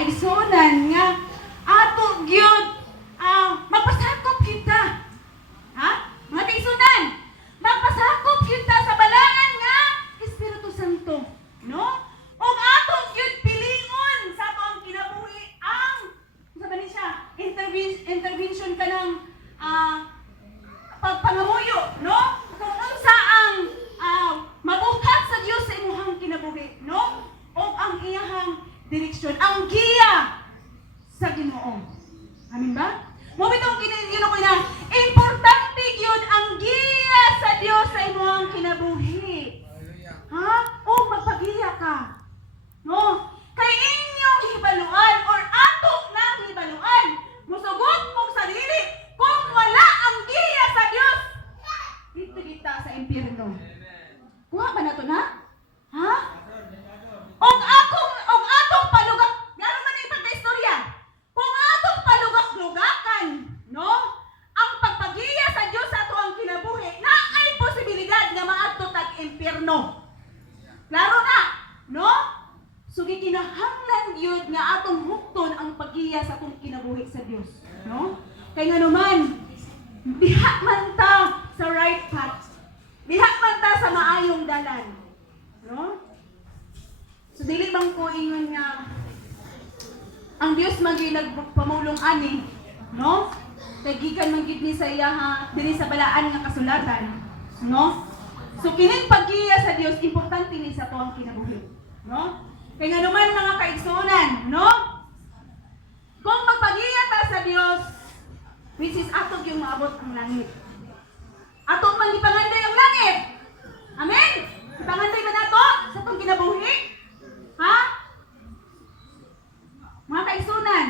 kaigsunan nga ato gyud magpasakop kita. Ha? Mga kaigsunan, magpasakop kita sa balangan nga Espiritu Santo, no? Og ato gyud pilingon sa ato ang kinabuhi ang sa siya intervention kanang pagpangamuyo, no? Kung unsa ang mabuhat sa Dios sa imong kinabuhi, no? O ang iyahang direksyon, ang giya sa Ginoo. Amin ba? Mo bitong kinino ko na importante gyud ang giya sa Dios sa imong kinabuhi. Ha? O magpagiya ka. No? Kay inyong hibaluan or ato nang hibaluan, musugot mong sarili kung wala ang giya sa Dios. Dito kita sa impyerno. Kuha ba na to na? Ha? Og atong palugak, garo man ipag istorya. Kung atong palugak-lugakan, no? Ang pagpagiya sa Dios sa ato ang kinabuhi, na ay posibilidad nga maadto tag impyerno. Klaro na, no? So gikinahanglan gyud nga atong hukton ang paggiya sa atong kinabuhi sa Dios, no? Kay nganuman diha man ta sa right path. Diha man ta sa maayong dalan, no? So dili bang ko ingon nga ang Dios magi nagpamulong ani, no? Kay gikan man gid ni sa iya diri sa balaan nga kasulatan, no? So kining paggiya sa Dios importante ni sa tuang kinabuhi, no? Kay nganuman mga kaigsunan, no? Kung magpagiya ta sa Dios, which is ato yung maabot ang langit. Ato man ipanganday ang langit. Amen. Ipanganday man nato sa tong kinabuhi. Ha? Mga kaigsunan,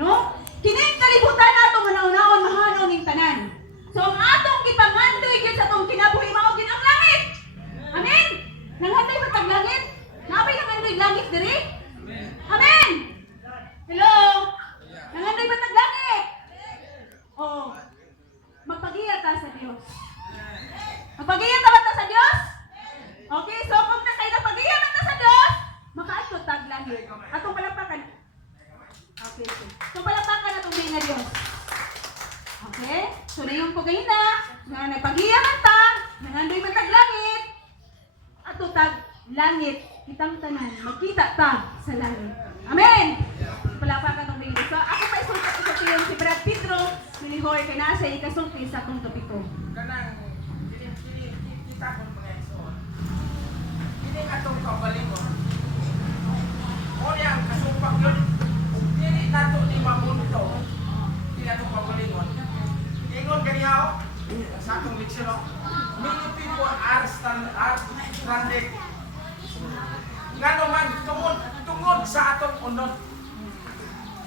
no? Kining kalibutan nato nga naunahon mahanaw ning tanan. So ang atong ipanganday gyud sa tong kinabuhi mao gyud ang langit. Amen. Nanghanday ba tag langit? Nabay nanghanday langit diri? Amen. Hello. Nanghanday ba tag langit? Oh. Magpagiya ta sa Dios. Magpagiya ta ba ta sa Dios? Okay, so kung nakay nagpagiya man ta sa Dios, makaadto tag langit. Atong palakpakan. Okay. So palakpakan atong nga Dios. Okay? So nayon ko gayna nga nagpagiya man ta, nangandoy man tag langit. Ato tag langit, kitang tanan, magkita ta sa langit. Amen. Palakpakan atong nga. So ako pa isulti si Brad Pedro, Milihor kay nasa ikasulti sa akong topiko. Kanang kita kung mga igsoon. Kini atong kaugalingon. O yang kasumpak yun. Dili nato ni mamunto. Kini atong kaugalingon. Ingon ganihaw sa atong leksyon. Many people are stranded. Ngano man tungod sa atong unod.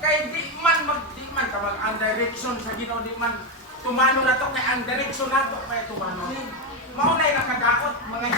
Kay di man kamag ang direction sa Ginoo di man tumano na to kay ang direction nato kay tumano. Mao nay nakadaot mga